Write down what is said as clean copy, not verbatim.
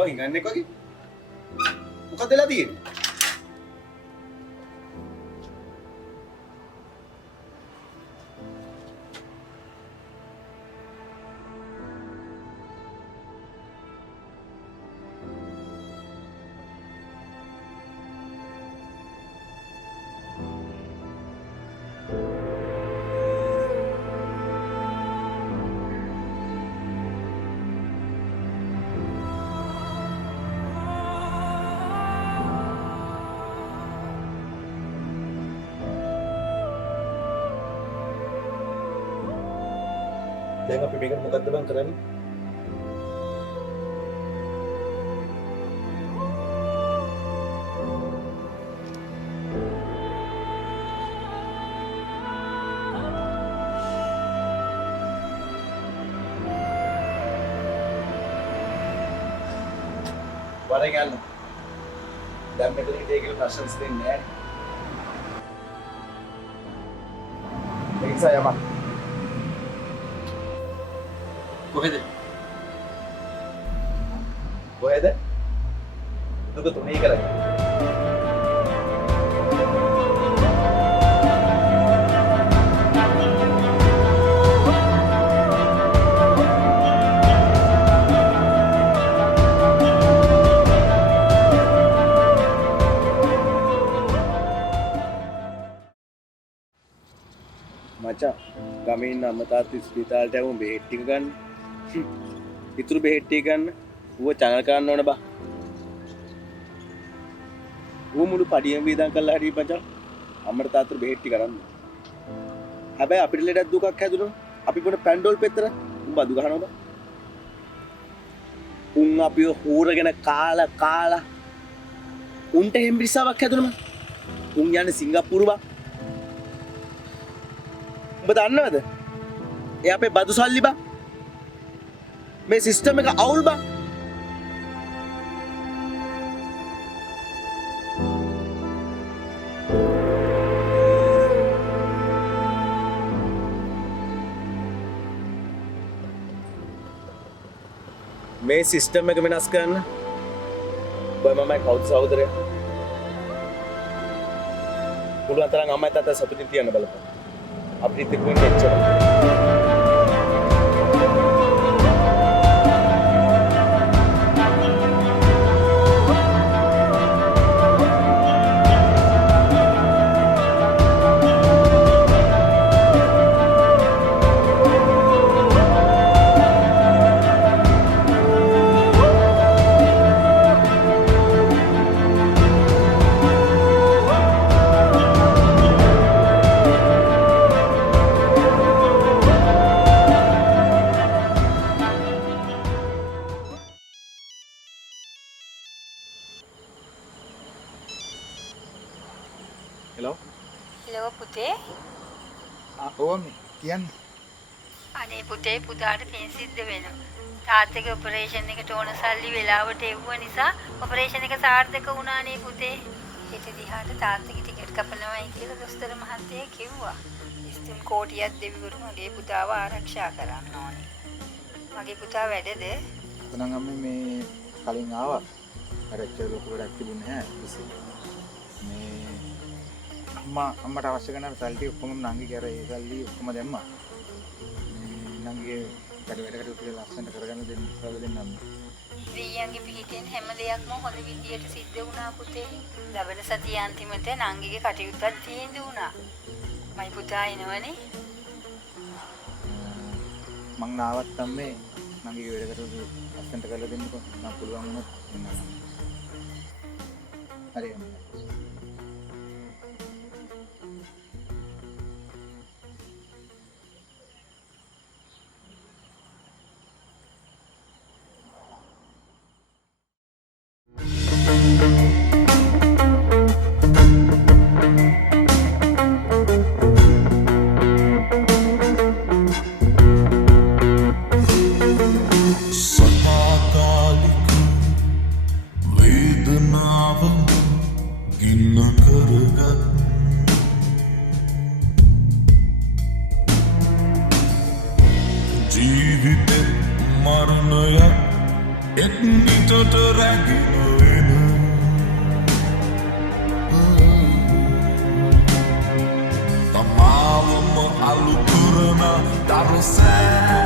බං හිඟන්නෙක් වගේ. මොකද වෙලා තියෙන්නේ? දැන් අපි මේකට මොකද්ද බං කරන්නේ? වරෙන් යන්න. දැන් මෙතන හිටියේ කියලා ප්‍රශ්න විසඳෙන්නේ නැහැ. ඒ නිසා යමක්. කොහෙද? කොහෙද? දුක තුනී කරගන්න. මචං ගමේ ඉන්න අම්මා තාත්තා ස්පිතාලට යවමු බෙහෙත් ටික ගන්න. ඉතුරු බෙහෙත් ටික ගන්න. ඌව චැනල් කරන්න ඕන බා. ඌ මුළු පඩියම වේදම් කරලා හරි මචං. අම්මට තාත්තට බෙහෙත් ටික ගන්න. හැබැයි අපිට ලෙඩක් දුකක් හැදුනොත් අපි පොඩ පැන්ඩෝල් පෙත්තර උඹ බදු ගහනවා බා. උන් අපිව හූරගෙන කාලා උන්ට හෙම්බිරිස්සාවක් හැදුනම උන් යන්නේ සිංගප්පූරු බා. උඹ දන්නවද? ඒ අපේ බදු සල්ලි බා. මේ සිස්ටම් එක අවුල් බා. මේ සිස්ටම් එක වෙනස් කරන්න ඔබ මමයි කවුද සහෝදරයා? පුළුවන් තරම් අම්මයි තාත්තා සතුටින් තියන්න බලපන්. අපිට ඉතින් වෙන්නේ එච්චරයි. Hello? Hello පුතේ. ඕමි කියන්නේ. අනේ පුතේ පුතාට පින් සිද්ධ වෙනවා. තාත්තගේ ඔපරේෂන් එකට ඕන සල්ලි වෙලාවට එව්ව නිසා ඔපරේෂන් එක සාර්ථක වුණානේ පුතේ. ඊට දිහාට තාත්තගේ ටිකට් කපනවායි කියලා දොස්තර මහත්තයා කිව්වා. 3 කෝටියක් දෙවිවරු මගේ පුතාව ආරක්ෂා කරන්න ඕනේ. මගේ පුතා වැඩද? එතනම් අම්මේ මේ කලින් ආවා. අර එච්චර ලොකු වැඩක් තිබුණේ නැහැ. මේ අම්මට අවශ්‍ය කරන සල්ලි ඔක්කොම නංගි කර ඒ සල්ලි ඔක්කොම දැම්මා. නංගිගේ වැඩකට උටිය ලස්සනට කරගන්න දෙන්න කියලා දෙන්නම්. දෙයියන්ගේ පිටින් හැම දෙයක්ම හොඳ විදියට සිද්ධ වුණා පුතේ. ලබන සතිය අන්තිමට නංගිගේ කටයුත්තක් තීන්දුව වුණා. මයි පුතා එනවනේ. මං නාවත් අම්මේ නංගිගේ වැඩකට ලස්සනට කරලා දෙන්නකෝ. මම පුළුවන් වුණොත් එන්නම්. හරි අම්මා. ජීවිතේ මරණයක් එක් නිතර suicide.